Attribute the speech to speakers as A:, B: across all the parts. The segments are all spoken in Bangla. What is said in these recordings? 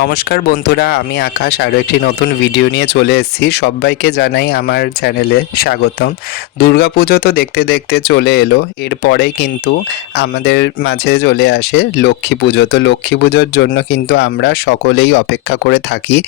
A: নমস্কার বন্ধুরা, আমি আকাশ আরও একটি নতুন ভিডিও নিয়ে চলে এসেছি। সবাইকে জানাই আমার চ্যানেলে স্বাগতম। দুর্গাপুজো তো দেখতে দেখতে চলে এলো, এরপরেই কিন্তু আমাদের মাঝে চলে আসে লক্ষ্মী পুজো। তো লক্ষ্মী পুজোর জন্য কিন্তু আমরা সকলেই অপেক্ষা করে থাকি,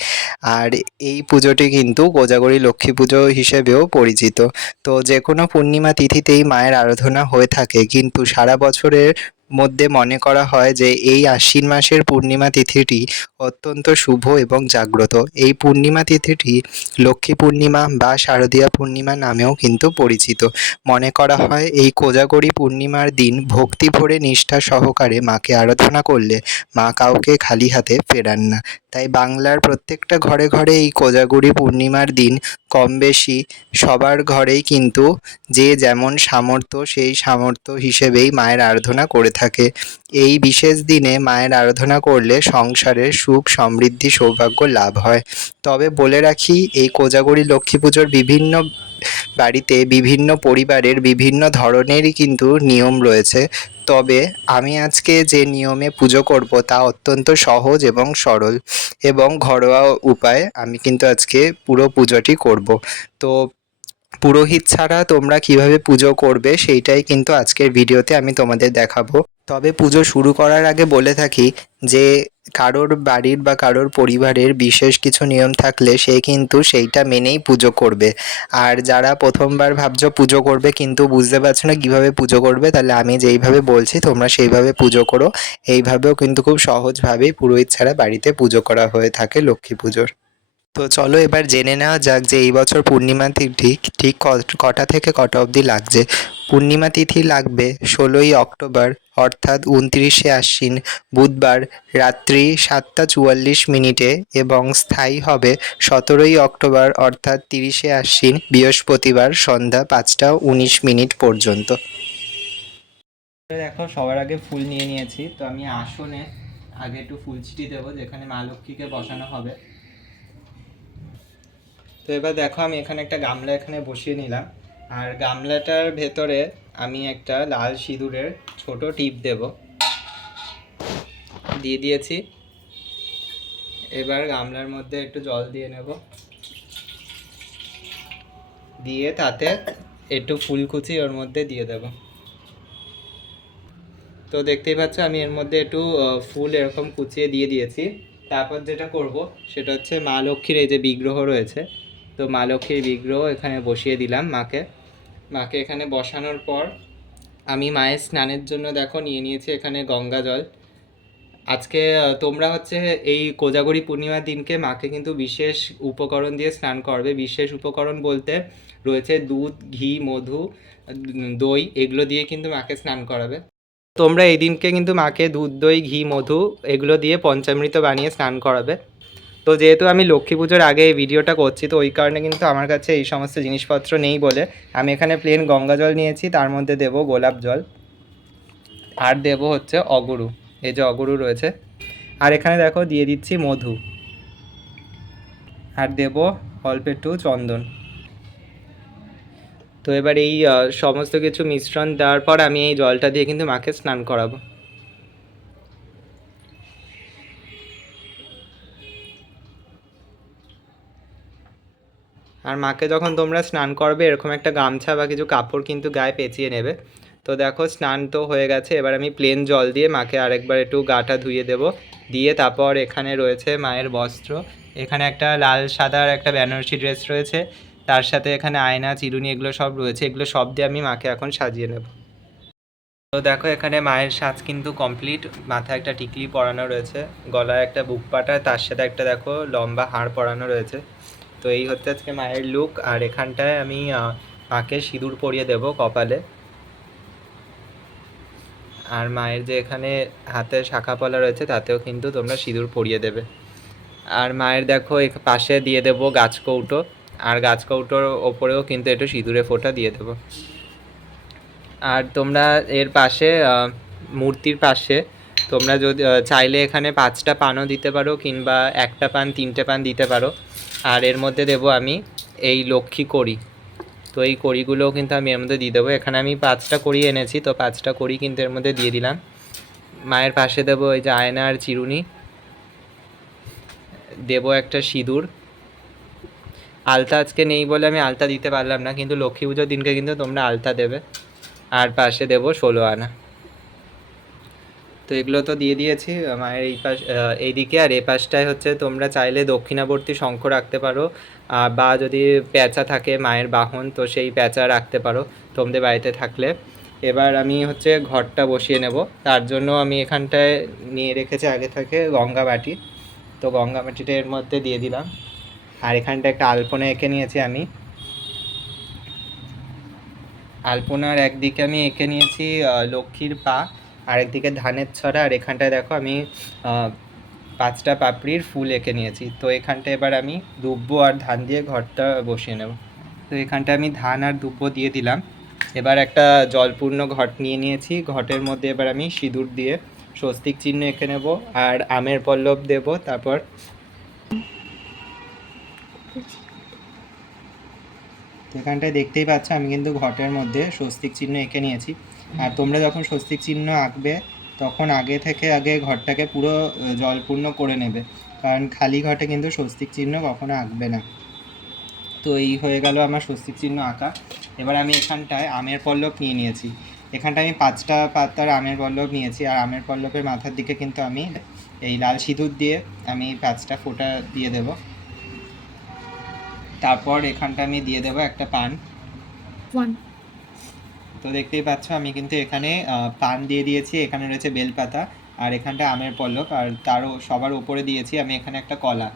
A: আর এই পুজোটি কিন্তু কোজাগরি লক্ষ্মী পুজো হিসেবেও পরিচিত। তো যে কোনো পূর্ণিমা তিথিতেই মায়ের আরাধনা হয়ে থাকে, কিন্তু সারা বছরের মধ্যে মনে করা হয় যে এই আশ্বিন মাসের পূর্ণিমা তিথিটি অত্যন্ত শুভ এবং জাগ্রত। এই পূর্ণিমা তিথিটি লক্ষ্মী পূর্ণিমা বা শারদীয়া পূর্ণিমা নামেও কিন্তু পরিচিত। মনে করা হয় এই কোজাগরী পূর্ণিমার দিন ভক্তি ভরে নিষ্ঠা সহকারে মাকে আরাধনা করলে মা কাউকে খালি হাতে ফেরান না। তাই বাংলার প্রত্যেকটা ঘরে ঘরে এই কোজাগরি পূর্ণিমার দিন কম বেশি সবার ঘরেই কিন্তু যে যেমন সামর্থ্য, সেই সামর্থ্য হিসেবেই মায়ের আরাধনা করে থাকে। এই বিশেষ দিনে মায়ের আরাধনা করলে সংসারে সুখ, সমৃদ্ধি, সৌভাগ্য লাভ হয়। তবে বলে রাখি, এই কোজাগরি লক্ষ্মী পুজোর বিভিন্ন বাড়িতে বিভিন্ন পরিবারের বিভিন্ন ধরনেরই কিন্তু নিয়ম রয়েছে। তবে আমি আজকে যে নিয়মে পুজো করব তা অত্যন্ত সহজ এবং সরল এবং ঘরোয়া উপায় আমি কিন্তু আজকে পুরো পুজোটি করব। তো পুরোহিত ছাড়া তোমরা কীভাবে পুজো করবে সেইটাই কিন্তু আজকের ভিডিওতে আমি তোমাদের দেখাবো। তবে পুজো শুরু করার আগে বলে থাকি যে, কারোর বাড়ির বা কারোর পরিবারের বিশেষ কিছু নিয়ম থাকলে সে কিন্তু সেইটা মেনেই পুজো করবে। আর যারা প্রথমবার ভাবছ পুজো করবে কিন্তু বুঝতে পারছ না কীভাবে পুজো করবে, তাহলে আমি যেইভাবে বলছি তোমরা সেইভাবে পুজো করো। এইভাবেও কিন্তু খুব সহজভাবেই পুরোহিত ছাড়া বাড়িতে পুজো করা হয়ে থাকে লক্ষ্মী পুজোর। তো চলো এবার জেনে নেওয়া যাক যে এই বছর পূর্ণিমা তিথি ঠিক কটা থেকে কটা অবধি লাগছে? পূর্ণিমা তিথি লাগবে ষোলোই অক্টোবর, অর্থাৎ উনত্রিশে আশ্বিন, বুধবার রাত্রি সাতটা চুয়াল্লিশ মিনিটে এবং স্থায়ী হবে সতেরোই অক্টোবর, অর্থাৎ তিরিশে আশ্বিন, বৃহস্পতিবার সন্ধ্যা পাঁচটা উনিশ মিনিট পর্যন্ত। দেখো সবার আগে ফুল নিয়ে নিয়েছি, তো আমি আসনে আগে একটু ফুল দেবো, যেখানে মা লক্ষ্মীকে বসানো হবে। তো এবার দেখো আমি এখানে একটা গামলা এখানে বসিয়ে নিলাম। আর গামলাটার ভেতরে আমি একটা লাল সিঁদুরের ছোট টিপ দেব। দিয়ে দিয়েছি। এবার গামলার মধ্যে একটু জল দিয়ে নেব। দিয়ে তাতে একটু ফুলকুচি ওর মধ্যে দিয়ে দেব। তো দেখতেই পাচ্ছ আমি এর মধ্যে একটু ফুল এরকম কুচিয়ে দিয়ে দিয়েছি। তারপর যেটা করব সেটা হচ্ছে মা লক্ষ্মীর এই যে বিগ্রহ রয়েছে তো মা লক্ষ্মীর বিগ্রহ এখানে বসিয়ে দিলাম মাকে। মাকে এখানে বসানোর পর আমি মায়ের স্নানের জন্য দেখো নিয়ে নিয়েছি এখানে গঙ্গা জল। আজকে তোমরা হচ্ছে এই কোজাগরি পূর্ণিমার দিনকে মাকে কিন্তু বিশেষ উপকরণ দিয়ে স্নান করবে। বিশেষ উপকরণ বলতে রয়েছে দুধ, ঘি, মধু, দই, এগুলো দিয়ে কিন্তু মাকে স্নান করাবে। তোমরা এই দিনকে কিন্তু মাকে দুধ, দই, ঘি, মধু এগুলো দিয়ে পঞ্চামৃত বানিয়ে স্নান করাবে। তো যেহেতু আমি লক্ষ্মী পুজোর আগে এই ভিডিওটা করছি, তো ওই কারণে কিন্তু আমার কাছে এই সমস্ত জিনিসপত্র নেই বলে। আমি এখানে প্লেন গঙ্গা জল নিয়েছি, তার মধ্যে দেব গোলাপ জল। আর দেব হচ্ছে অগুরু, এই যে অগুরু রয়েছে। আর এখানে দেখো দিয়ে দিচ্ছি মধু। আর দেব অল্প একটু চন্দন। তো এবার এই সমস্ত কিছু মিশ্রণ দেওয়ার পর আমি এই জলটা দিয়ে কিন্তু মাকে স্নান করাবো। আর মাকে যখন তোমরা স্নান করবে, এরকম একটা গামছা বা কিছু কাপড় কিন্তু গায়ে পেঁচিয়ে নেবে। তো দেখো, স্নান তো হয়ে গেছে, এবার আমি প্লেন জল দিয়ে মাকে আরেকবার একটু গাটা ধুয়ে দেব। দিয়ে তারপর এখানে রয়েছে মায়ের বস্ত্র। এখানে একটা লাল সাদার একটা বেনারসি ড্রেস রয়েছে। তার সাথে এখানে আয়না, চিরুনি এগুলো সব রয়েছে। এগুলো সব দিয়ে আমি মাকে এখন সাজিয়ে নেব। তো দেখো, এখানে মায়ের সাজ কিন্তু কমপ্লিট মাথায় একটা টিকলি পরানো রয়েছে, গলায় একটা বুক পাটা, তার সাথে একটা দেখো, লম্বা হাড় পরানো রয়েছে। তো এই হচ্ছে আজকে মায়ের লুক আর এখানটায় আমি মাকে সিঁদুর পরিয়ে দেব কপালে। আর মায়ের যে এখানে হাতে শাখা পলা রয়েছে, তাতেও কিন্তু তোমরা সিঁদুর পরিয়ে দেবে। আর মায়ের দেখো পাশে দিয়ে দেবো গাছ কৌটো আর গাছ কৌটোর ওপরেও কিন্তু একটু সিঁদুরে ফোঁটা দিয়ে দেবো। আর তোমরা এর পাশে মূর্তির পাশে তোমরা যদি চাইলে এখানে পাঁচটা পানও দিতে পারো কিংবা একটা পান, তিনটে পান দিতে পারো। আর এর মধ্যে দেবো আমি এই লক্ষ্মী কড়ি। তো এই কড়িগুলোও কিন্তু আমি এর মধ্যে দিয়ে দেবো। এখানে আমি পাঁচটা কড়ি এনেছি, তো পাঁচটা কড়ি কিন্তু এর মধ্যে দিয়ে দিলাম। মায়ের পাশে দেবো এই যে আয়না আর চিরুনি। দেব একটা সিঁদুর। আলতা আজকে নেই বলে আমি আলতা দিতে পারলাম না, কিন্তু লক্ষ্মী পুজোর দিনকে কিন্তু তোমরা আলতা দেবে। আর পাশে দেব ষোলো আনা। তো এগুলো তো দিয়ে দিয়েছি। মায়ের এই পাশ এইদিকে আর এই পাশটায় হচ্ছে তোমরা চাইলে দক্ষিণাবর্তী শঙ্খ রাখতে পারো। বা যদি প্যাঁচা থাকে মায়ের বাহন, তো সেই প্যাঁচা রাখতে পারো তোমাদের বাড়িতে থাকলে। এবার আমি হচ্ছে ঘরটা বসিয়ে নেব। তার জন্য আমি এখানটায় নিয়ে রেখেছি আগে থেকে গঙ্গা বাটি তো গঙ্গা বাটিটা এর মধ্যে দিয়ে দিলাম। আর এখানটা একটা আলপনা এঁকে নিয়েছি আমি। আলপনার একদিকে আমি এঁকে নিয়েছি লক্ষ্মীর পা। আর একদিকে ধানের ছড়া আর এখানটায় দেখো আমি পাঁচটা পাপড়ির ফুল এঁকে নিয়েছি। তো এখানটা এবার আমি দুব্বো আর ধান দিয়ে ঘরটা বসিয়ে নেব। তো এখানটা আমি ধান আর দুব্বো দিয়ে দিলাম। এবার একটা জলপূর্ণ ঘট নিয়ে নিয়েছি। ঘটের মধ্যে এবার আমি সিঁদুর দিয়ে স্বস্তিক চিহ্ন এঁকে নেব আর আমের পল্লব দেব তারপর। এখানটায় দেখতেই পাচ্ছ আমি কিন্তু ঘটের মধ্যে স্বস্তিক চিহ্ন এঁকে নিয়েছি। আর তোমরা যখন স্বস্তিক চিহ্ন আঁকবে তখন আগে থেকে আগে ঘরটাকে পুরো জলপূর্ণ করে নেবে। কারণ খালি ঘটে কিন্তু স্বস্তিক চিহ্ন কখনো আঁকবে না। তো এই হয়ে গেল আমার স্বস্তিক চিহ্ন আঁকা। এবার আমি এখানটায় আমের পল্লব নিয়ে নিয়েছি। এখানটায় আমি পাঁচটা পাতার আমের পল্লব নিয়েছি। আর আমের পল্লবের মাথার দিকে কিন্তু আমি এই লাল সিঁদুর দিয়ে আমি পাঁচটা ফোঁটা দিয়ে দেব। তারপর এখানটা আমি দিয়ে দেবো একটা পান। তো দেখতেই পাচ্ছ, আমি কিন্তু এখানে পান দিয়ে দিয়েছি। এখানে রয়েছে বেলপাতা আর এখানটা আমের পল্লব আর তারও, সবার উপরে দিয়েছি আমি এখানে একটা কলা।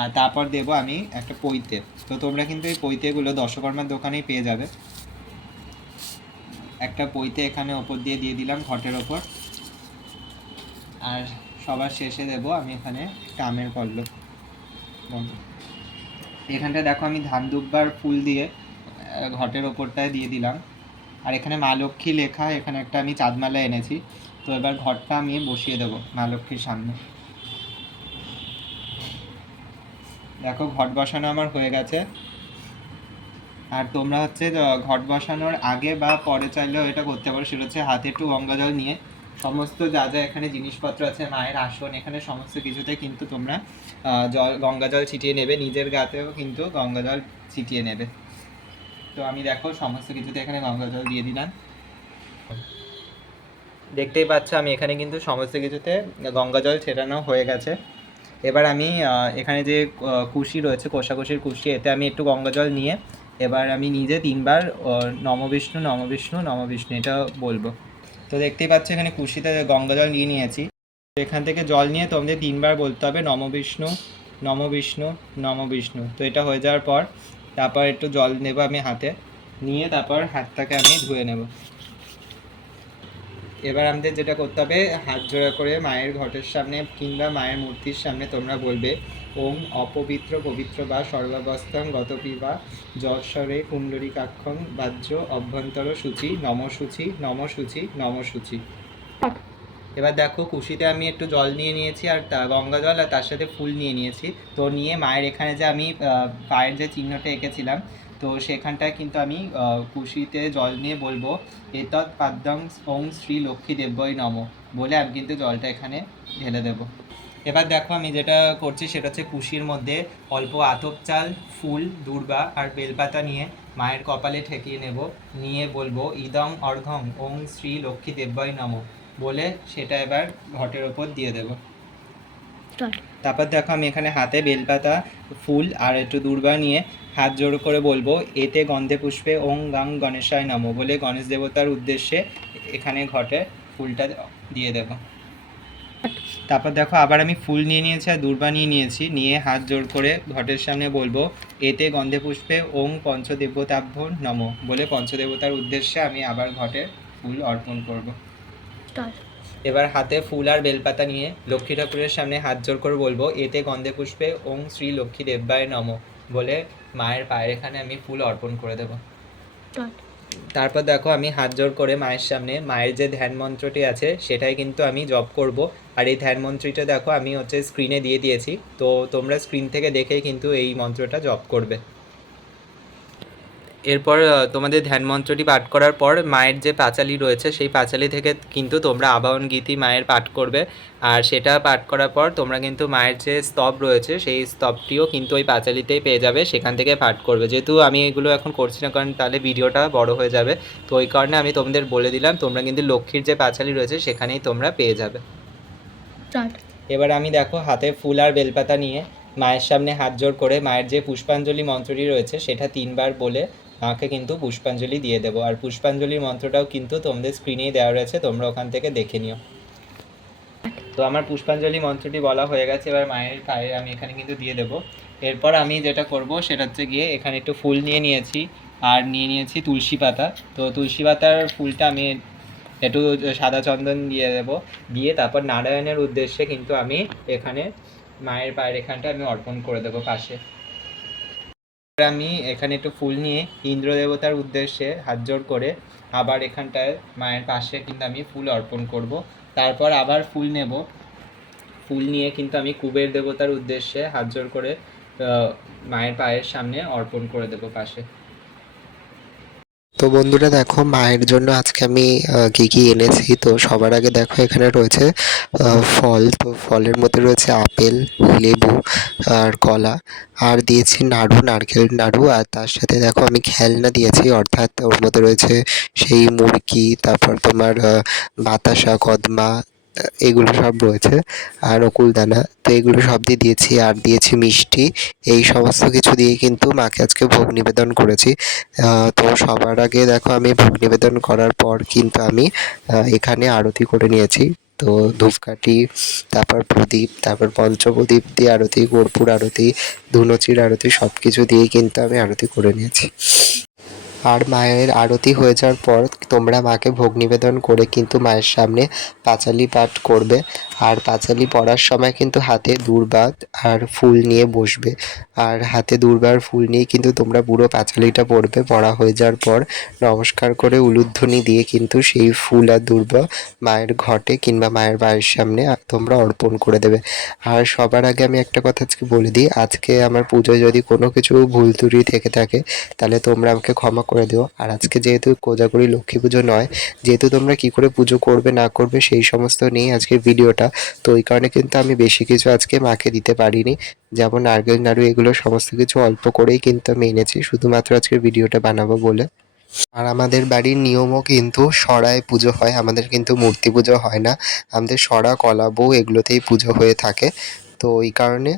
A: আর তারপর দেবো আমি একটা পৈতে। তো তোমরা কিন্তু এই পৈতেগুলো দশকর্মার দোকানেই পেয়ে যাবে। একটা পৈতে এখানে ওপর দিয়ে দিয়ে দিলাম ঘটের ওপর। আর সবার শেষে দেব আমি এখানে একটা আমের বন্ধ। এখানটা দেখো আমি ধান দুব্বার ফুল দিয়ে ঘটের ওপরটায় দিয়ে দিলাম। আর এখানে মা লক্ষ্মী লেখা, এখানে একটা আমি চাঁদমালা এনেছি। তো এবার ঘরটা আমি বসিয়ে দেবো মা লক্ষ্মীর সামনে। দেখো, ঘট বসানো আমার হয়ে গেছে। আর তোমরা হচ্ছে ঘট বসানোর আগে বা পরে চাইলেও এটা করতে পারো। সেটা হচ্ছে হাতে একটু গঙ্গা জল নিয়ে। সমস্ত যা যা এখানে জিনিসপত্র আছে, মায়ের আসন, এখানে সমস্ত কিছুতে কিন্তু তোমরা জল, গঙ্গা জল ছিটিয়ে নেবে। নিজের গাতেও কিন্তু গঙ্গা জল ছিটিয়ে নেবে। তো আমি দেখো সমস্ত কিছুতে এখানে গঙ্গা জল দিয়ে দিলাম। দেখতেই পাচ্ছ আমি এখানে কিন্তু সমস্ত কিছুতে গঙ্গা জল ছেটানো হয়ে গেছে। এবার আমি এখানে যে কুশি রয়েছে কোষাকুষির কুশি এতে আমি একটু গঙ্গা জল নিয়ে এবার আমি নিজে তিনবার আহ, নম বিষ্ণু নম বিষ্ণু নম বিষ্ণু এটা বলব। তো দেখতেই পাচ্ছ এখানে কুশিতে গঙ্গা জল নিয়ে নিয়েছি। এখান থেকে জল নিয়ে তোমাদের তিনবার বলতে হবে নম বিষ্ণু নম বিষ্ণু নম বিষ্ণু তো এটা হয়ে যাওয়ার পর তারপর একটু জল নেব আমি হাতে। নিয়ে তারপর হাতটাকে আমি ধুয়ে নেব। এবার আমাদের যেটা করতে হবে, হাত জোড়া করে মায়ের ঘটের সামনে কিংবা মায়ের মূর্তির সামনে তোমরা বলবে, ওম অপবিত্র পবিত্র বা সর্বাবস্থান গতপি বা যশ্বরে কুণ্ডলিকাক্ষং বাহ্য অভ্যন্তর সূচি নম সূচি নম সূচি নম সূচি এবার দেখো কুশিতে আমি একটু জল নিয়ে নিয়েছি আর গঙ্গা জল আর তার সাথে ফুল নিয়ে নিয়েছি। তো নিয়ে মায়ের এখানে যে আমি পায়ের যে চিহ্নটা এঁকেছিলাম, তো সেখানটায় কিন্তু আমি কুশিতে জল নিয়ে বলব, এতৎ পাদ্যং ওং শ্রী লক্ষ্মী দেব্যই নম বলে আমি কিন্তু জলটা এখানে ঢেলে দেবো। এবার দেখো আমি যেটা করছি সেটা হচ্ছে কুশির মধ্যে অল্প আতপ চাল, ফুল, দূর্বা আর বেলপাতা নিয়ে মায়ের কপালে ঠেকিয়ে নেব। নিয়ে বলব, ইদং অর্ঘং ওং শ্রী লক্ষ্মী দেব্যই নম বলে সেটা এবার ঘটের ওপর দিয়ে দেবো। তারপর দেখো আমি এখানে হাতে বেলপাতা ফুল আর একটু দূর্বা নিয়ে হাত জোড় করে বলব এতে গন্ধে পুষ্পে ওং গাং গণেশায় নমো বলে গণেশ দেবতার উদ্দেশ্যে এখানে ঘটে ফুলটা দিয়ে দেবো। তারপর দেখো আবার আমি ফুল নিয়ে নিয়েছি আর দূর্বা নিয়ে নিয়েছি নিয়ে হাত জোড় করে ঘটের সামনে বলব এতে গন্ধে পুষ্পে ওং পঞ্চদেবতাভ্য নম বলে পঞ্চদেবতার উদ্দেশ্যে আমি আবার ঘটে ফুল অর্পণ করব। এবার হাতে ফুল আর বেলপাতা নিয়ে লক্ষ্মী ঠাকুরের সামনে হাত জোড় করে বলব এতে গন্ধে পুষ্পে ওং শ্রী লক্ষ্মী দেব্যায় নম বলে মায়ের পায়ের এখানে আমি ফুল অর্পণ করে দেব। তারপর দেখো আমি হাত জোর করে মায়ের সামনে মায়ের যে ধ্যান মন্ত্রটি আছে সেটাই কিন্তু আমি জপ করব। আর এই ধ্যান মন্ত্রটা দেখো আমি হচ্ছে স্ক্রিনে দিয়ে দিয়েছি। তো তোমরা স্ক্রিন থেকে দেখেই কিন্তু এই মন্ত্রটা জপ করবে। এরপর তোমাদের ধ্যান মন্ত্রটি পাঠ করার পর মায়ের যে পাঁচালি রয়েছে সেই পাঁচালি থেকে কিন্তু তোমরা আবাহন গীতি মায়ের পাঠ করবে। আর সেটা পাঠ করার পর তোমরা কিন্তু মায়ের যে স্তব রয়েছে সেই স্তবটিও কিন্তু ওই পাঁচালিতেই পেয়ে যাবে সেখান থেকে পাঠ করবে। যেহেতু আমি এগুলো এখন করছি না কারণ তাহলে ভিডিওটা বড় হয়ে যাবে। তো ওই কারণে আমি তোমাদের বলে দিলাম তোমরা কিন্তু লক্ষ্মীর যে পাঁচালি রয়েছে সেখানেই তোমরা পেয়ে যাবে। এবার আমি দেখো হাতে ফুল আর বেলপাতা নিয়ে মায়ের সামনে হাত জোড় করে মায়ের যে পুষ্পাঞ্জলি মন্ত্রটি রয়েছে সেটা তিনবার বলে মাকে কিন্তু পুষ্পাঞ্জলি দিয়ে দেবো। আর পুষ্পাঞ্জলির মন্ত্রটাও কিন্তু তোমাদের স্ক্রিনেই দেওয়া রয়েছে, তোমরা ওখান থেকে দেখে নিও। তো আমার পুষ্পাঞ্জলি মন্ত্রটি বলা হয়ে গেছে, এবার মায়ের পায়ে আমি এখানে কিন্তু দিয়ে দেবো। এরপর আমি যেটা করব, সেটা হচ্ছে গিয়ে এখানে একটু ফুল নিয়ে নিয়েছি, আর নিয়ে নিয়েছি তুলসী পাতা। তো তুলসী পাতার ফুলটা আমি একটু সাদা চন্দন দিয়ে দেবো। দিয়ে তারপর নারায়ণের উদ্দেশ্যে কিন্তু আমি এখানে মায়ের পায়ের এখানটা আমি অর্পণ করে দেবো পাশে। আমি এখানে একটু ফুল নিয়ে ইন্দ্র দেবতার উদ্দেশ্যে হাত জোর করে আবার এখানটায় মায়ের পাশে কিন্তু আমি ফুল অর্পণ করব। তারপর আবার ফুল নেব। ফুল নিয়ে কিন্তু আমি কুবের দেবতার উদ্দেশ্যে হাত জোর করে মায়ের পায়ের সামনে অর্পণ করে দেবো পাশে।
B: তো বন্ধুরা দেখো, মায়ের জন্য আজকে আমি কি কি এনেছি? তো সবার আগে দেখো, এখানে রয়েছে ফল। তো ফলের মধ্যে রয়েছে আপেল, লেবু আর কলা। আর দিয়েছি নাড়ু, নারকেল নাড়ু। আর তার সাথে দেখো, আমি খেলনা দিয়েছি, অর্থাৎ ওর মধ্যে রয়েছে সেই মুরগি, তারপর তোমার বাতাসা, কদমা এগুলো সব রয়েছে। আর অকুলদানা, তো এগুলো সব দিয়ে দিয়েছি। আর দিয়েছি মিষ্টি। এই সমস্ত কিছু দিয়ে কিন্তু মাকে আজকে ভোগ নিবেদন করেছি। তো সবার আগে দেখো আমি ভোগ নিবেদন করার পর কিন্তু আমি এখানে আরতি করে নিয়েছি। তো ধূপকাঠি, তারপর প্রদীপ, তারপর পঞ্চপ্রদীপ দিয়ে আরতি, কর্পূর আরতি, ধুনুচির আরতি সব কিছু দিয়ে কিন্তু আমি আরতি করে নিয়েছি। আর মায়ের আরতি হয়ে যাওয়ার পর তোমরা মাকে ভোগ নিবেদন করে কিন্তু মায়ের সামনে পাঁচালি পাঠ করবে। আর পাঁচালি পড়ার সময় কিন্তু হাতে দূর্বাত আর ফুল নিয়ে বসবে। আর হাতে দুর্বার ফুল নিয়ে কিন্তু তোমরা পুরো পাঁচালিটা পড়বে। পড়া হয়ে যাওয়ার পর নমস্কার করে উলুধ্বনি দিয়ে কিন্তু সেই ফুল আর দুর্বা মায়ের ঘটে কিংবা মায়ের বাড়ির সামনে তোমরা অর্পণ করে দেবে। আর সবার আগে আমি একটা কথা আজকে বলে দিই, আজকে আমার পুজোয় যদি কোনো কিছু ভুল ত্রুটি থেকে থাকে, তাহলে তোমরা আমাকে ক্ষমা করে দিও। আর আজকে যেহেতু কোজাগরি লক্ষ্মী পুজো নয়, যেহেতু তোমরা কি করে পুজো করবে, না করবে সেই সমস্ত নিয়ে আজকের ভিডিওটা। তো ওই কারণে কিন্তু আমি বেশি কিছু আজকে মাকে দিতে পারিনি। যেমন নারকেল, নাড়ু এগুলো সমস্ত কিছু অল্প করেই কিন্তু আমি এনেছি, শুধুমাত্র আজকের ভিডিওটা বানাবো বলে। আর আমাদের বাড়ির নিয়মও কিন্তু সরায় পুজো হয়, আমাদের কিন্তু মূর্তি পুজো হয় না। আমাদের সরা, কলা, বউ এগুলোতেই পুজো হয়ে থাকে। তো ওই কারণে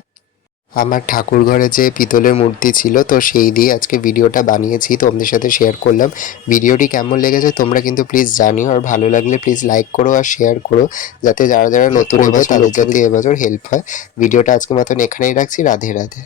B: আমার ঠাকুর ঘরে যে পিতলের মূর্তি ছিল তো সেই দিয়ে আজকে ভিডিওটা বানিয়েছি তোমাদের সাথে শেয়ার করলাম। ভিডিওটি কেমন লেগেছে তোমরা কিন্তু প্লিজ জানিও আর ভালো লাগলে প্লিজ লাইক করো আর শেয়ার করো যাতে যারা যারা নতুন হবে তাদের যাতে এবছর হেল্প হয়। ভিডিওটা আজকে মতন এখানেই রাখছি রাধে রাধে।